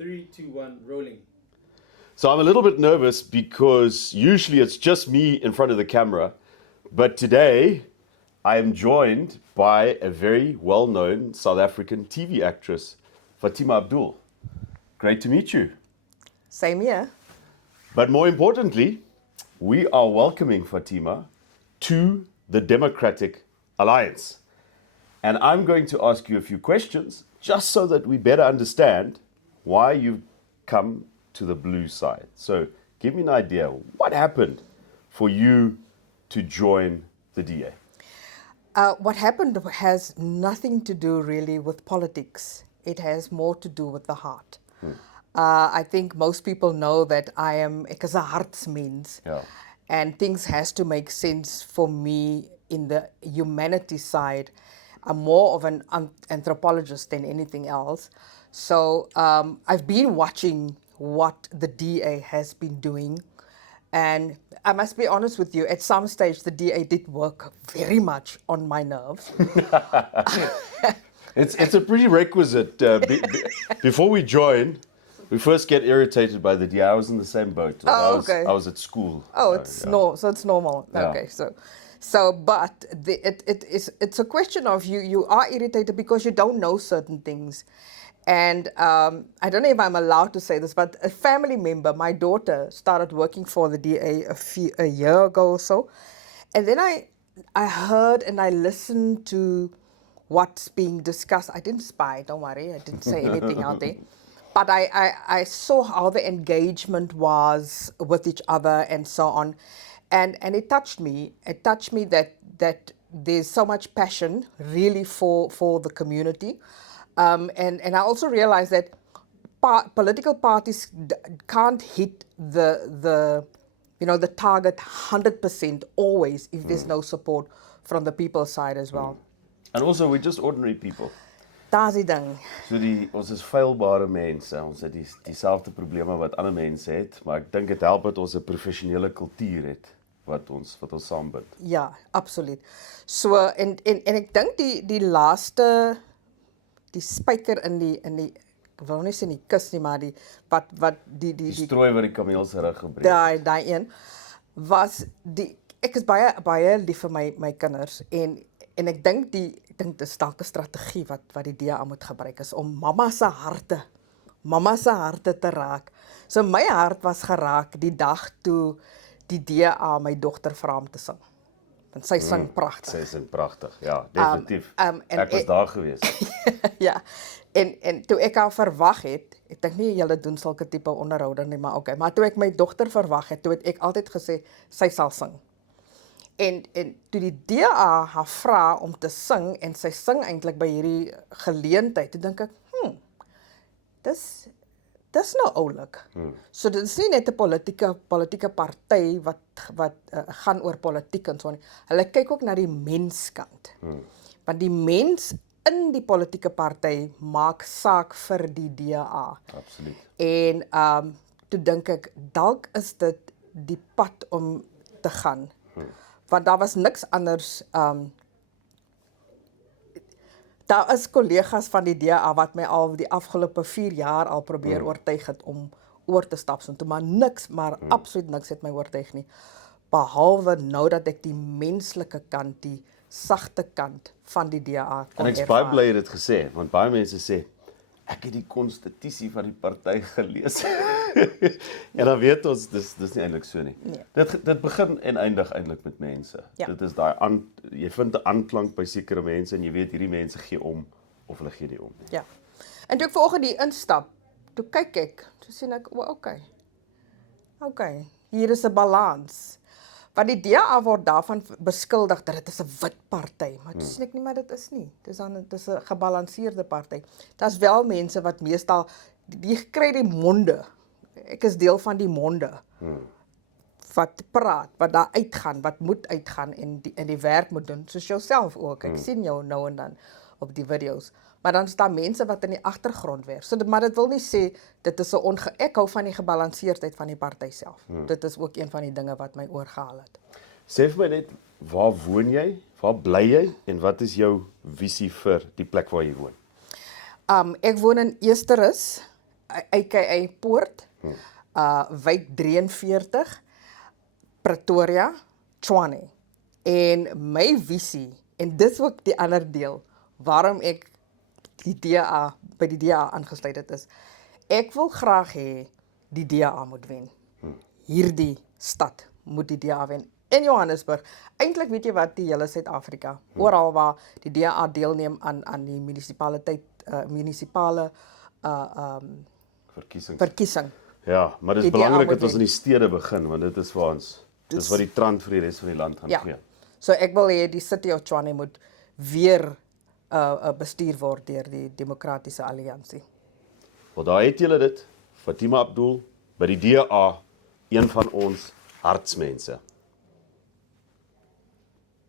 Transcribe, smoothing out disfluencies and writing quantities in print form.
3, 2, 1, rolling. So I'm a little bit nervous because usually it's just me in front of the camera, but today I am joined by a very well-known South African TV actress, Fatima Abdul. Great to meet you. Same here. But more importantly, we are welcoming Fatima to the Democratic Alliance. And I'm going to ask you a few questions just so that we better understand why you've come to the blue side. So give me an idea. What happened for you to join the DA? What happened has nothing to do really with politics. It has more to do with the heart. I think most people know that I am ek is 'n hartsmens. Yeah. And things has to make sense for me in the humanity side. I'm more of an anthropologist than anything else. So I've been watching what the DA has been doing. And I must be honest with you, at some stage the DA did work very much on my nerves. It's a prerequisite. Before we join, we first get irritated by the DA. I was in the same boat. Oh, okay. I was at school. Oh, it's yeah. so it's normal. Yeah. Okay, but it's a question of you are irritated because you don't know certain things, and I don't know if I'm allowed to say this, but a family member, my daughter, started working for the DA a year ago or so, and then I heard and I listened to what's being discussed. I didn't spy, don't worry, I didn't say anything out there. But I saw how the engagement was with each other and so on. And it touched me. It touched me that there's so much passion really for the community. And I also realized that political parties can't hit the target 100% always if there's no support from the people's side as well. And also, we're just ordinary people. Daar's die ding. So ons is feilbare mense. Ons het dieselfde probleme wat ander mense het, maar ek dink dit help dat ons 'n professionele kultuur het wat ons saambind. Ja, absoluut. So en ek dink die laaste die spyker in die ek wil nie sê in die kus nie, maar die Die strooi wat die kameel se rug gebreek het. Daai een was ek is baie lief vir my kinders en ek dink dis dalk 'n strategie wat die DA moet gebruik is om mamma se harte te raak. So my hart was geraak die dag toe die DA my dogter vra om te sing. Want sy sing pragtig. Sy sing pragtig. Ja, definitief. Ek was daar gewees. Ja. En toe ek haar verwag het, ek dink nie julle doen sulke tipe onderhoude nie, maar okay, maar toe ek my dogter verwag het, toe het ek altyd gesê sy sal sing. En toe die DA haar vra om te sing en sy sing eintlik by hierdie geleentheid, toe dink ek, dis nou oulik. So dit is nie net 'n politieke party wat gaan oor politiek en so nie. Hulle kyk ook na die menskant. Want die mens in die politieke party maak saak vir die DA. Absoluut. En toe dink ek dalk is dit die pad om te gaan. Want daar was niks anders. Daar is kollegas van die DA wat my al die afgelope 4 jaar al probeer oortuig het om oor te stap so toe, maar niks, maar absoluut niks het my oortuig nie. Behalwe nou dat ek die menslike kant, die sagte kant van die DA kon En ek is baie bly jy het dit gesê, want baie mense sê ek het die konstitusie van die party gelees. En dan weet ons dis nie eintlik so nie. Nee. Dit begin en eindig eintlik met mense. Ja. Dit is jy vind 'n aanklank by sekere mense en jy weet hierdie mense gee om of hulle gee nie om nie. Ja. En toe ek vanoggend die instap, toe kyk ek, toe sien ek, okay, hier is 'n balans. Want die DA word daarvan beskuldig dat dit is 'n wit party, maar toe sien ek nie, maar dit is nie. Dis 'n gebalanseerde party. Daar's wel mense wat meestal die kry die monde. Ek is deel van die monde. Wat praat, wat daar uitgaan, wat moet uitgaan en die werk moet doen, soos jouself ook. Ek sien jou nou en dan op die video's. Maar dan staan mense wat in die agtergrond werk. So maar dit wil nie sê dit is 'n ek hou van die gebalanseerdheid van die party self. Dit is ook een van die dinge wat my oorgehaal het. Sê vir my net, waar woon jy? Waar bly jy en wat is jou visie vir die plek waar jy woon? Ek woon in Esterus aka Poort, Wijk 43, Pretoria, Tshwane. En my visie, en dit is ook die ander deel, waarom ek by die DA aangesluit het is, ek wil graag hê die DA moet wen. Hierdie stad moet die DA wen. In Johannesburg, eintlik weet jy wat, die hele Suid-Afrika, oral waar die DA deelneem aan die munisipale verkiesing. Ja, maar dit is Die DA belangrik moet dat ons wen. in die stede begin, want dit is waar ons, dit is wat die trant vir die res van die land gaan Ja. gee. So ek wil hê die City of Tshwane moet weer bestuur word deur die Demokratiese Alliansie. Wel, daar het julle dit, Fatima Abdul, by die DA, een van ons hartsmense.